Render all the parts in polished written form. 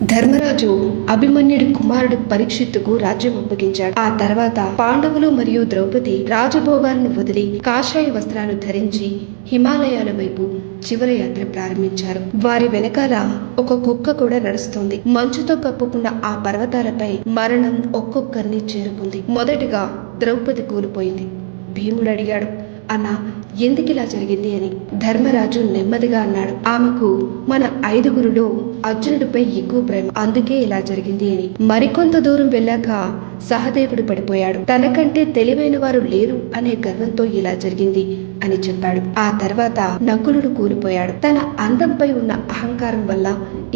ధర్మరాజు అభిమన్యుడి కుమారుడు పరీక్షిత్తుకు రాజ్యం అప్పగించాడు. ఆ తర్వాత పాండవులు మరియు ద్రౌపది రాజభోగాలను వదిలి కాషాయ వస్త్రాలు ధరించి హిమాలయాల వైపు చివరి యాత్ర ప్రారంభించారు. వారి వెనకాల ఒక కుక్క కూడా నడుస్తుంది. మంచుతో కప్పుకున్న ఆ పర్వతాలపై మరణం ఒక్కొక్కరిని చేరుకుంది. మొదటిగా ద్రౌపది కూలిపోయింది. భీముడు అడిగాడు, అన్నా, ఎందుకిలా జరిగింది అని. ధర్మరాజు నెమ్మదిగా అన్నాడు, ఆమెకు మన 5గురిలో అర్జునుడిపై ఎక్కువ ప్రేమ, అందుకే ఇలా జరిగింది అని. మరికొంత దూరం వెళ్ళాక సహదేవుడు పడిపోయాడు. తనకంటే తెలివైన వారు లేరు అనే గర్వంతో ఇలా జరిగింది అని చెప్పాడు. ఆ తర్వాత నకులుడు కూలిపోయాడు. తన అందంపై ఉన్న అహంకారం వల్ల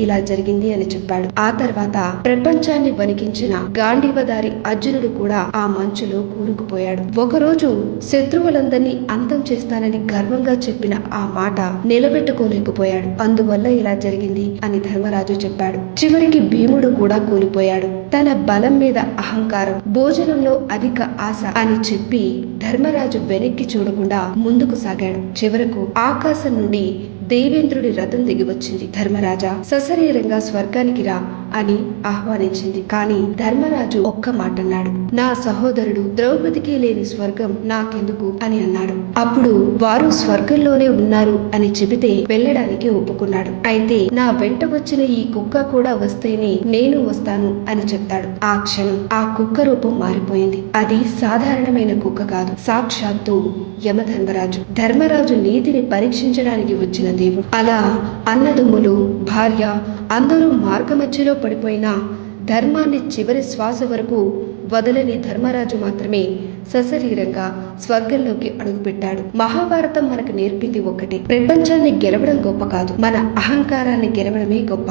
ఇలా జరిగింది అని చెప్పాడు. ఆ తర్వాత ప్రపంచాన్ని వణికించిన గాంధీవదారి అర్జునుడు కూడా ఆ మంచులో కూరుకుపోయాడు. ఒకరోజు శత్రువులందరినీ అంతం చేస్తానని గర్వంగా చెప్పిన ఆ మాట నిలబెట్టుకోలేకపోయాడు. అందువల్ల ఇలా జరిగింది అని ధర్మరాజు చెప్పాడు. చివరికి భీముడు కూడా కూలిపోయాడు. తన బలం మీద అహంకారం, భోజనంలో అధిక ఆశ అని చెప్పి ధర్మరాజు వెనక్కి చూడకుండా ముందుకు సాగాడు. చివరకు ఆకాశం నుండి దేవేంద్రుడి రథం దిగి వచ్చింది. ధర్మరాజా, సశరీరంగా స్వర్గానికి రా అని ఆహ్వానించింది. కానీ ధర్మరాజు ఒక్క మాట అన్నాడు, నా సహోదరుడు ద్రౌపదికి లేని స్వర్గం నాకెందుకు అని అన్నాడు. అప్పుడు వారు స్వర్గంలోనే ఉన్నారు అని చెబితే వెళ్ళడానికి ఒప్పుకున్నాడు. అయితే నా వెంట వచ్చిన ఈ కుక్క కూడా వస్తేనే నేను వస్తాను అని చెప్తాడు. ఆ క్షణం ఆ కుక్క రూపం మారిపోయింది. అది సాధారణమైన కుక్క కాదు, సాక్షాత్తు యమధర్మరాజు. ధర్మరాజు నీతిని పరీక్షించడానికి వచ్చిన దేవుడు. అలా అన్నదమ్ములు, భార్య అందరూ మార్గమధ్యలో పడిపోయినా ధర్మాన్ని చివరి శ్వాస వరకు వదలని ధర్మరాజు మాత్రమే సశరీరంగా స్వర్గంలోకి అడుగుపెట్టాడు. మహాభారతం మనకు నేర్పింది ఒక్కటే, ప్రపంచాన్ని గెలవడం గొప్ప కాదు, మన అహంకారాన్ని గెలవడమే గొప్ప.